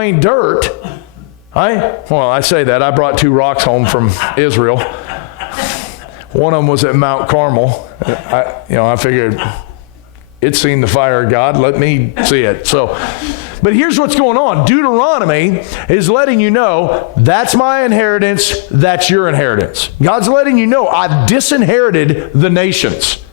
ain't dirt. Well, I say that. I brought 2 rocks home from Israel. One of them was at Mount Carmel. I figured it's seen the fire of God. Let me see it. But here's what's going on. Deuteronomy is letting you know, that's my inheritance, that's your inheritance. God's letting you know, I've disinherited the nations.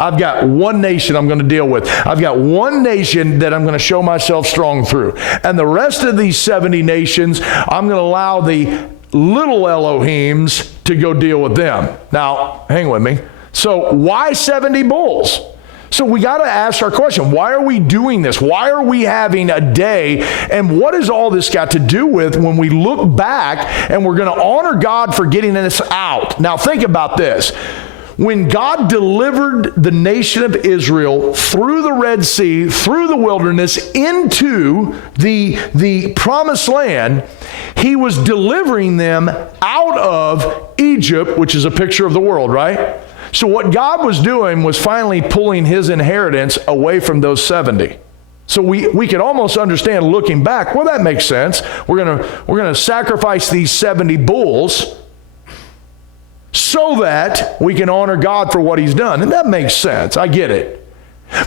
I've got one nation I'm going to deal with. I've got one nation that I'm going to show myself strong through. And the rest of these 70 nations, I'm going to allow the little Elohims to go deal with them. Now, hang with me. So why 70 bulls? So we got to ask our question, why are we doing this? Why are we having a day? And what has all this got to do with when we look back and we're going to honor God for getting us out? Now think about this. When God delivered the nation of Israel through the Red Sea, through the wilderness, into the promised land, he was delivering them out of Egypt, which is a picture of the world, right? So what God was doing was finally pulling his inheritance away from those 70. So we could almost understand looking back, well, that makes sense. We're gonna sacrifice these 70 bulls so that we can honor God for what he's done. And that makes sense. I get it.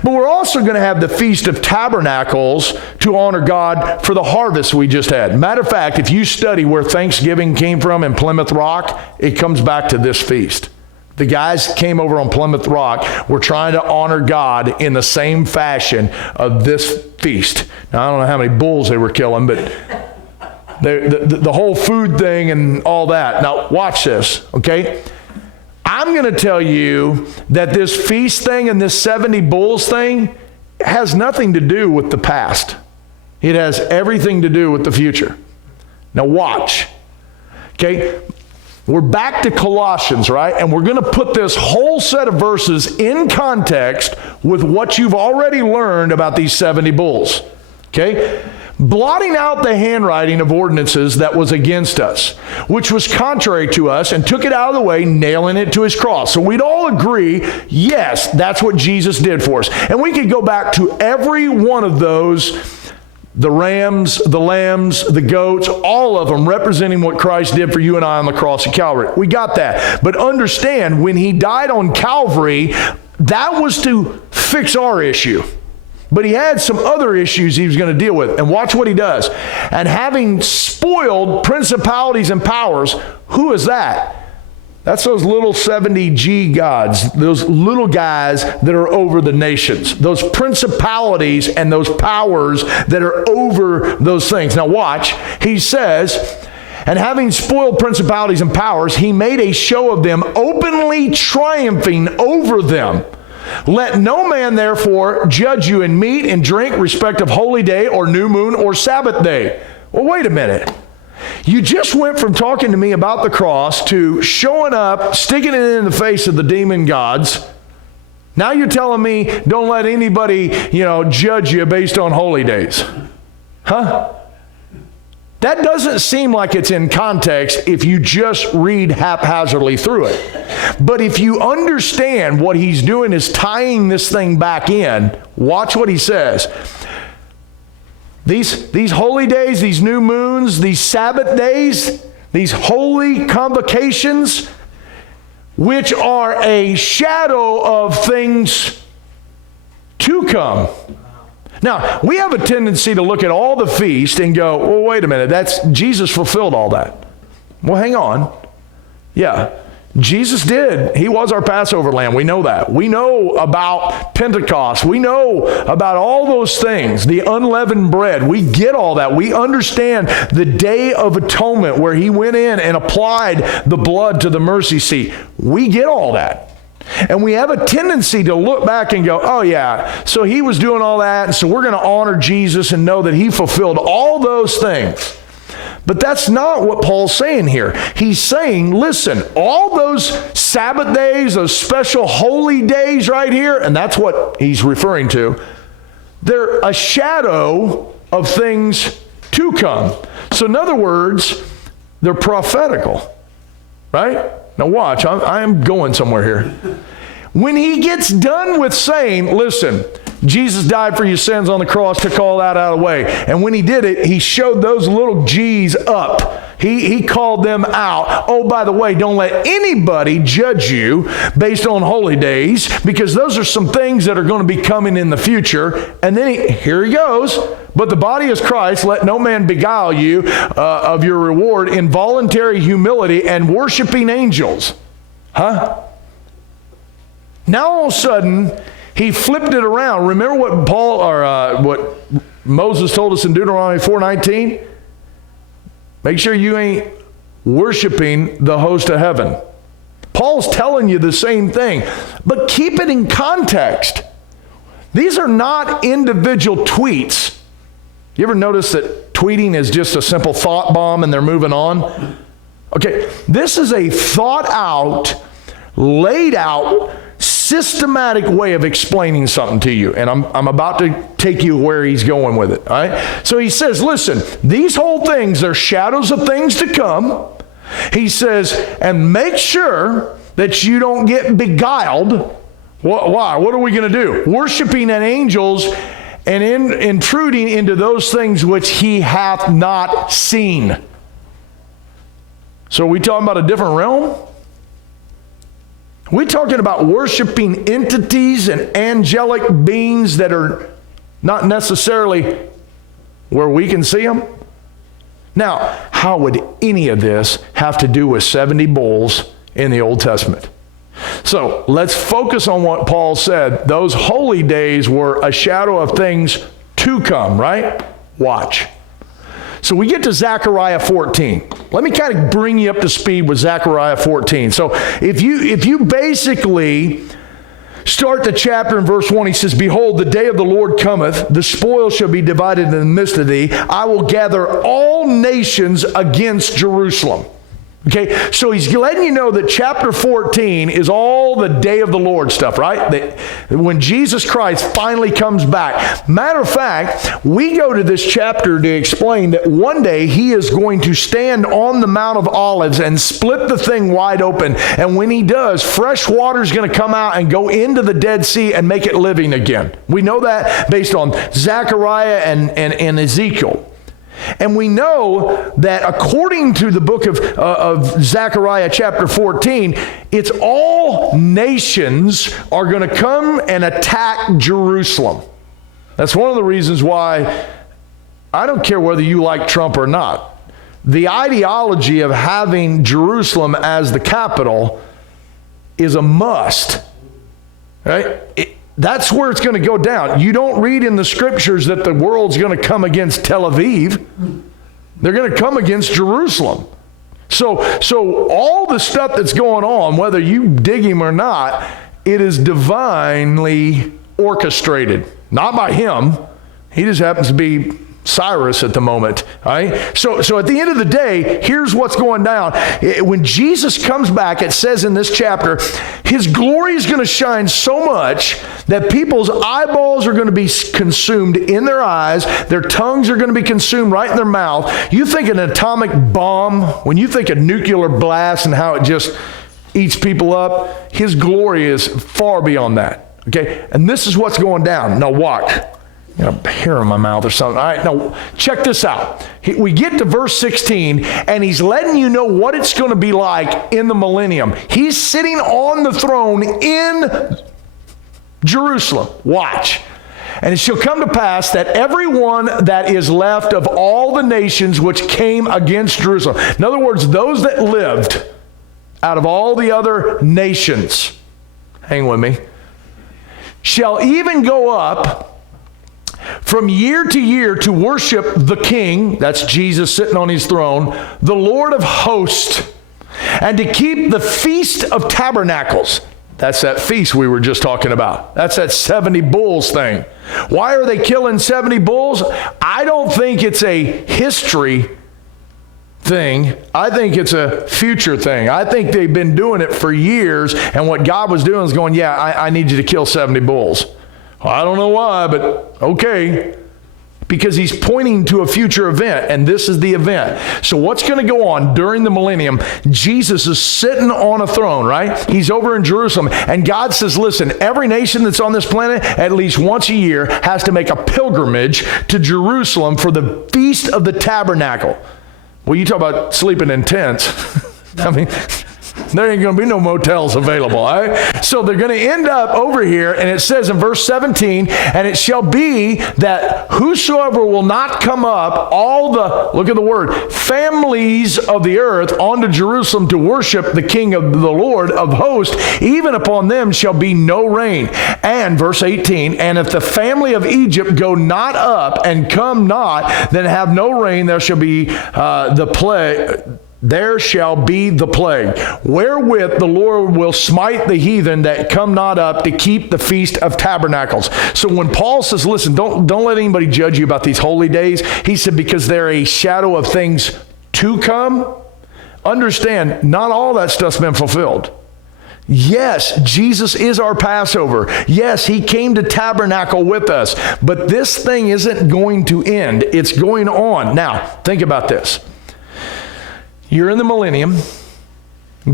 But we're also going to have the Feast of Tabernacles to honor God for the harvest we just had. Matter of fact, if you study where Thanksgiving came from in Plymouth Rock, it comes back to this feast. The guys came over on Plymouth Rock were trying to honor God in the same fashion of this feast. Now, I don't know how many bulls they were killing, but the whole food thing and all that. Now, watch this, okay? I'm going to tell you that this feast thing and this 70 bulls thing has nothing to do with the past. It has everything to do with the future. Now, watch, okay? We're back to Colossians, right? And we're going to put this whole set of verses in context with what you've already learned about these 70 bulls, okay? Blotting out the handwriting of ordinances that was against us, which was contrary to us, and took it out of the way, nailing it to his cross. So we'd all agree, yes, that's what Jesus did for us. And we could go back to every one of those, the rams, the lambs, the goats, all of them representing what Christ did for you and I on the cross of Calvary. We got that. But understand, when he died on Calvary, that was to fix our issue. But he had some other issues he was going to deal with. And watch what he does. And having spoiled principalities and powers, who is that? That's those little 70G gods, those little guys that are over the nations, those principalities and those powers that are over those things. Now watch, he says, and having spoiled principalities and powers, he made a show of them, openly triumphing over them. Let no man therefore judge you in meat and drink, respect of holy day or new moon or Sabbath day. Well, wait a minute. You just went from talking to me about the cross to showing up, sticking it in the face of the demon gods. Now you're telling me don't let anybody, judge you based on holy days. Huh? That doesn't seem like it's in context if you just read haphazardly through it. But if you understand what he's doing is tying this thing back in, watch what he says. These holy days, these new moons, these Sabbath days, these holy convocations, which are a shadow of things to come. Now, we have a tendency to look at all the feasts and go, well, wait a minute, Jesus fulfilled all that. Well, hang on. Yeah, Jesus did. He was our Passover lamb. We know that. We know about Pentecost. We know about all those things, the unleavened bread. We get all that. We understand the Day of Atonement where he went in and applied the blood to the mercy seat. We get all that. And we have a tendency to look back and go, oh yeah, so he was doing all that, and so we're going to honor Jesus and know that he fulfilled all those things. But that's not what Paul's saying here. He's saying, listen, all those Sabbath days, those special holy days right here, and that's what he's referring to, they're a shadow of things to come. So in other words, they're prophetical, right? Now watch, I am going somewhere here. When he gets done with saying, listen, Jesus died for your sins on the cross, took all that out of the way. And when he did it, he showed those little G's up. He called them out. Oh, by the way, don't let anybody judge you based on holy days, because those are some things that are going to be coming in the future. And then here he goes. But the body is Christ. Let no man beguile you of your reward in voluntary humility and worshiping angels. Huh? Now all of a sudden, he flipped it around. Remember what what Moses told us in Deuteronomy 4:19? Make sure you ain't worshiping the host of heaven. Paul's telling you the same thing, but keep it in context. These are not individual tweets. You ever notice that tweeting is just a simple thought bomb and they're moving on? Okay, this is a thought out, laid out, systematic way of explaining something to you. And I'm about to take you where he's going with it. All right? So he says, listen, these whole things are shadows of things to come. He says, and make sure that you don't get beguiled. Why? What are we going to do? Worshiping an angels and intruding into those things which he hath not seen. So are we talking about a different realm? We're talking about worshiping entities and angelic beings that are not necessarily where we can see them. Now, how would any of this have to do with 70 bulls in the Old Testament? So let's focus on what Paul said. Those holy days were a shadow of things to come, right? Watch. So we get to Zechariah 14. Let me kind of bring you up to speed with Zechariah 14. So if you basically start the chapter in verse 1, he says, behold, the day of the Lord cometh, the spoil shall be divided in the midst of thee. I will gather all nations against Jerusalem. Okay, so he's letting you know that chapter 14 is all the day of the Lord stuff, right? That when Jesus Christ finally comes back. Matter of fact, we go to this chapter to explain that one day he is going to stand on the Mount of Olives and split the thing wide open. And when he does, fresh water is going to come out and go into the Dead Sea and make it living again. We know that based on Zechariah and Ezekiel. And we know that according to the book of Zechariah chapter 14, it's all nations are going to come and attack Jerusalem. That's one of the reasons why I don't care whether you like Trump or not. The ideology of having Jerusalem as the capital is a must, right? That's where it's going to go down. You don't read in the scriptures that the world's going to come against Tel Aviv. They're going to come against Jerusalem. So all the stuff that's going on, whether you dig him or not, it is divinely orchestrated. Not by him. He just happens to be Cyrus at the moment. All right? So at the end of the day, here's what's going down. When Jesus comes back, it says in this chapter, his glory is going to shine so much that people's eyeballs are going to be consumed in their eyes. Their tongues are going to be consumed right in their mouth. You think an atomic bomb, when you think a nuclear blast and how it just eats people up, his glory is far beyond that. Okay? And this is what's going down. Now watch. A hair in my mouth or something. All right, now check this out. We get to verse 16, and he's letting you know what it's going to be like in the millennium. He's sitting on the throne in Jerusalem. Watch. And it shall come to pass that everyone that is left of all the nations which came against Jerusalem, in other words, those that lived out of all the other nations, hang with me, shall even go up from year to year to worship the King, that's Jesus sitting on his throne, the Lord of hosts, and to keep the Feast of Tabernacles. That's that feast we were just talking about. That's that 70 bulls thing. Why are they killing 70 bulls? I don't think it's a history thing. I think it's a future thing. I think they've been doing it for years, and what God was doing is going, yeah, I need you to kill 70 bulls. I don't know why, but okay. because he's pointing to a future event, and this is the event. So what's going to go on during the millennium? Jesus is sitting on a throne, right? He's over in Jerusalem, and God says, listen, every nation that's on this planet at least once a year has to make a pilgrimage to Jerusalem for the Feast of the Tabernacle. Well, you talk about sleeping in tents. I mean, there ain't going to be no motels available, all right? So they're going to end up over here, and it says in verse 17, and it shall be that whosoever will not come up, all the, look at the word, families of the earth onto Jerusalem to worship the King of the Lord of hosts, even upon them shall be no rain. And verse 18, and if the family of Egypt go not up and come not, then have no rain, there shall be the plague. There shall be the plague, wherewith the Lord will smite the heathen that come not up to keep the Feast of Tabernacles. So when Paul says, listen, don't let anybody judge you about these holy days, he said, because they're a shadow of things to come. Understand, not all that stuff's been fulfilled. Yes, Jesus is our Passover. Yes, he came to tabernacle with us. But this thing isn't going to end. It's going on. Now, think about this. You're in the millennium.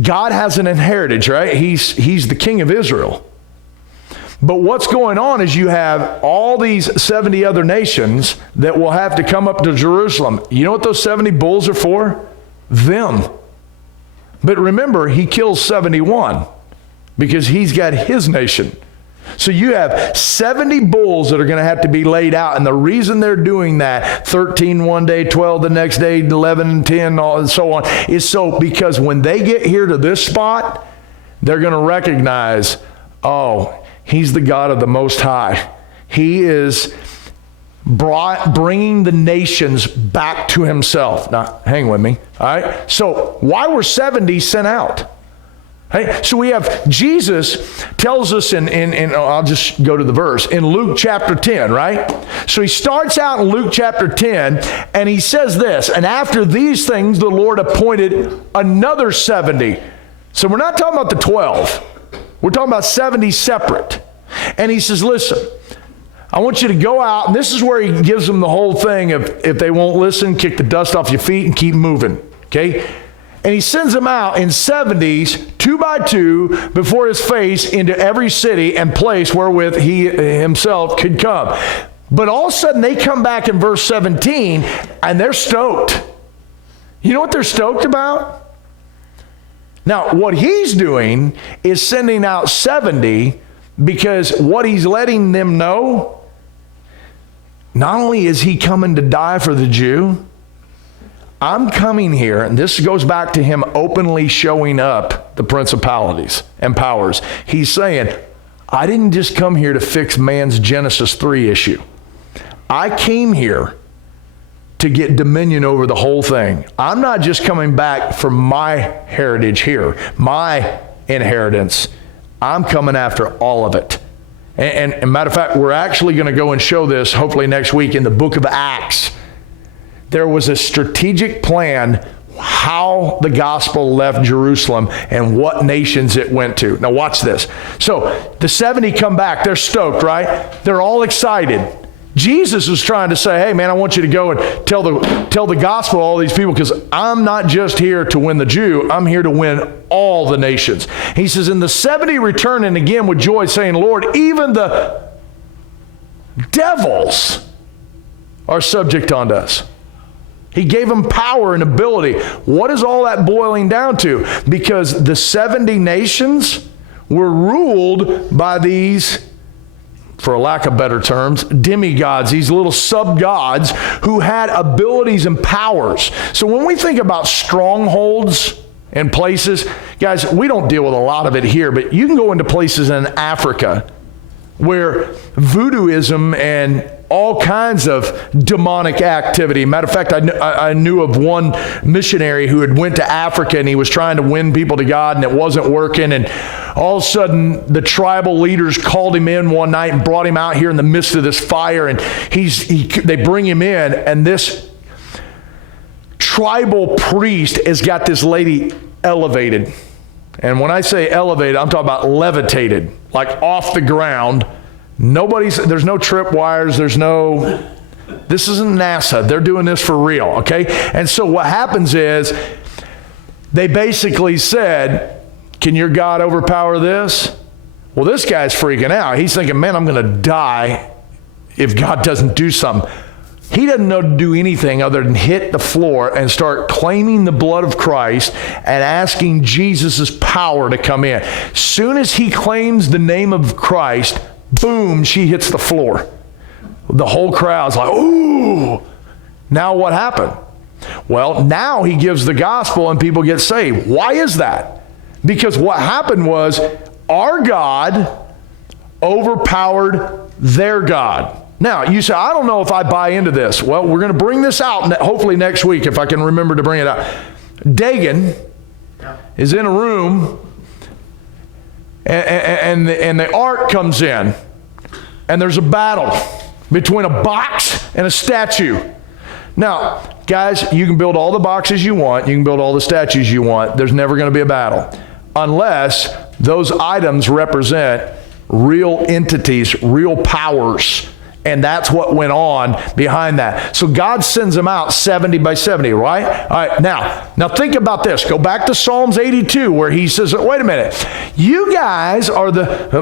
God has an inheritance, right? He's the king of Israel. But what's going on is you have all these 70 other nations that will have to come up to Jerusalem. You know what those 70 bulls are for? Them. But remember, he kills 71 because he's got his nation. So you have 70 bulls that are going to have to be laid out. And the reason they're doing that, 13 one day, 12 the next day, 11 and 10, and so on, is so because when they get here to this spot, they're going to recognize, oh, he's the God of the Most High. He is bringing the nations back to himself. Now, hang with me. All right. So why were 70 sent out? Hey, so we have Jesus tells us in I'll just go to the verse, in Luke chapter 10, right? So he starts out in Luke chapter 10, and he says this, and after these things, the Lord appointed another 70. So we're not talking about the 12. We're talking about 70 separate. And he says, listen, I want you to go out, and this is where he gives them the whole thing of if they won't listen, kick the dust off your feet and keep moving, okay? And he sends them out in 70s, 2 by 2, before his face into every city and place wherewith he himself could come. But all of a sudden they come back in verse 17 and they're stoked. You know what they're stoked about? Now, what he's doing is sending out 70 because what he's letting them know, not only is he coming to die for the Jew, I'm coming here, and this goes back to him openly showing up the principalities and powers. He's saying, I didn't just come here to fix man's Genesis 3 issue. I came here to get dominion over the whole thing. I'm not just coming back for my heritage here, my inheritance. I'm coming after all of it. And matter of fact, we're actually going to go and show this hopefully next week in the book of Acts. There was a strategic plan how the gospel left Jerusalem and what nations it went to. Now watch this. So the 70 come back. They're stoked, right? They're all excited. Jesus is trying to say, hey man, I want you to go and tell the gospel to all these people because I'm not just here to win the Jew. I'm here to win all the nations. He says, and the 70 returning again with joy saying, Lord, even the devils are subject unto us. He gave them power and ability. What is all that boiling down to? Because the 70 nations were ruled by these, for a lack of better terms, demigods, these little sub-gods who had abilities and powers. So when we think about strongholds and places, guys, we don't deal with a lot of it here, but you can go into places in Africa where voodooism and all kinds of demonic activity. Matter of fact, I knew of one missionary who had went to Africa and he was trying to win people to God and it wasn't working. And all of a sudden the tribal leaders called him in one night and brought him out here in the midst of this fire. And they bring him in, and this tribal priest has got this lady elevated. And when I say elevated, I'm talking about levitated, like off the ground. There's no trip wires, there's no This isn't NASA. They're doing this for real, okay? And so what happens is they basically said, can your God overpower this? Well, this guy's freaking out. He's thinking, man, I'm going to die if God doesn't do something. He doesn't know to do anything other than hit the floor and start claiming the blood of Christ and asking Jesus' power to come in. Soon as he claims the name of Christ, boom, she hits the floor. The whole crowd's like, ooh. Now what happened? Well, now he gives the gospel and people get saved. Why is that? Because what happened was our God overpowered their God. Now, you say, I don't know if I buy into this. Well, we're going to bring this out hopefully next week if I can remember to bring it out. Dagon is in a room and the ark comes in and there's a battle between a box and a statue. Now, guys, you can build all the boxes you want. You can build all the statues you want. There's never going to be a battle unless those items represent real entities, real powers. And that's what went on behind that. So God sends them out 70 by 70, right? All right, now think about this. Go back to Psalms 82 where he says, wait a minute. You guys are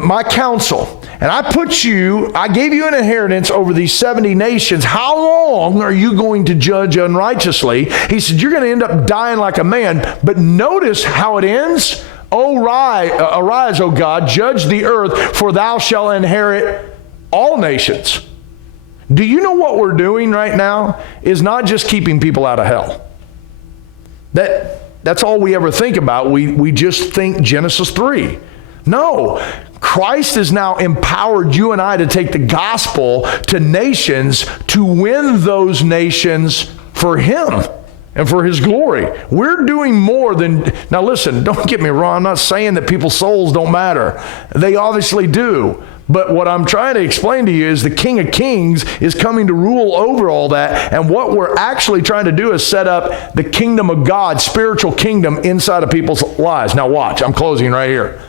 my counsel. And I gave you an inheritance over these 70 nations. How long are you going to judge unrighteously? He said, you're going to end up dying like a man. But notice how it ends. Arise, O God, judge the earth, for thou shalt inherit all nations. Do you know what we're doing right now is not just keeping people out of hell. That's all we ever think about. We just think Genesis 3. No, Christ has now empowered you and I to take the gospel to nations to win those nations for him and for his glory. We're doing more than, now listen, don't get me wrong, I'm not saying that people's souls don't matter. They obviously do. But what I'm trying to explain to you is the King of Kings is coming to rule over all that. And what we're actually trying to do is set up the kingdom of God, spiritual kingdom inside of people's lives. Now watch, I'm closing right here.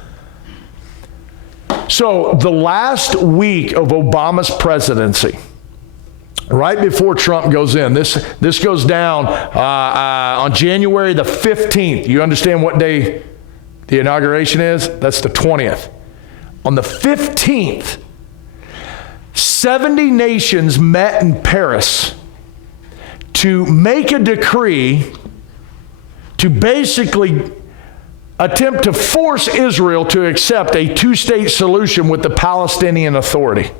So the last week of Obama's presidency, right before Trump goes in, this goes down on January the 15th. You understand what day the inauguration is? That's the 20th. On the 15th, 70 nations met in Paris to make a decree to basically attempt to force Israel to accept a two-state solution with the Palestinian Authority.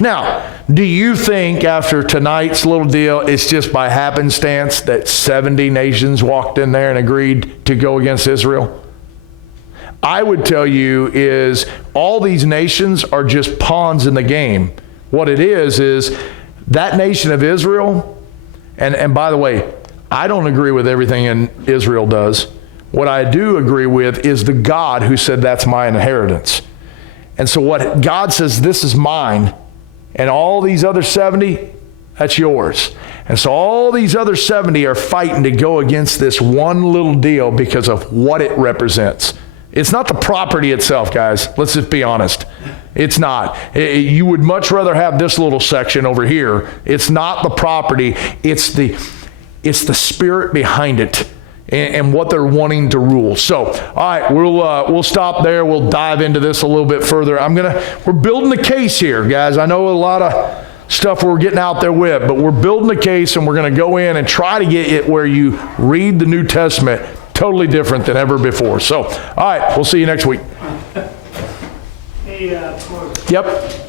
Now, do you think after tonight's little deal, it's just by happenstance that 70 nations walked in there and agreed to go against Israel? I would tell you is all these nations are just pawns in the game. What it is that nation of Israel, and by the way, I don't agree with everything Israel does. What I do agree with is the God who said that's my inheritance. And so what God says, this is mine, and all these other 70, that's yours. And so all these other 70 are fighting to go against this one little deal because of what it represents. It's not the property itself, guys. Let's just be honest. It's not. You would much rather have this little section over here. It's not the property. It's the spirit behind it and what they're wanting to rule. So, all right, we'll stop there. We'll dive into this a little bit further. We're building the case here, guys. I know a lot of stuff we're getting out there with, but we're building the case, and we're going to go in and try to get it where you read the New Testament totally different than ever before. So, all right, we'll see you next week. Hey, Yep.